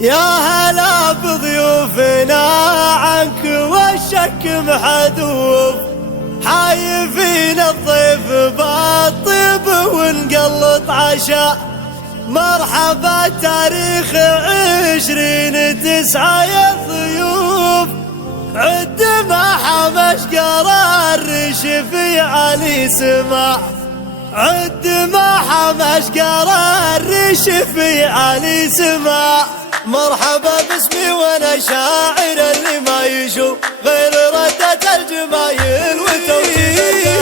يا هلا بضيوفنا عنك والشك محذوف، حايفين الضيف بالطيب ونقلط عشاء. مرحبا تاريخ 20/9 يا ضيوف، عد ما حمش قرار رشفي علي سما، عد ما حمش قرار رشفي علي سما. مرحبا باسمي وانا شاعر اللي ما يشوف غير ردة الجمايل وتوفيق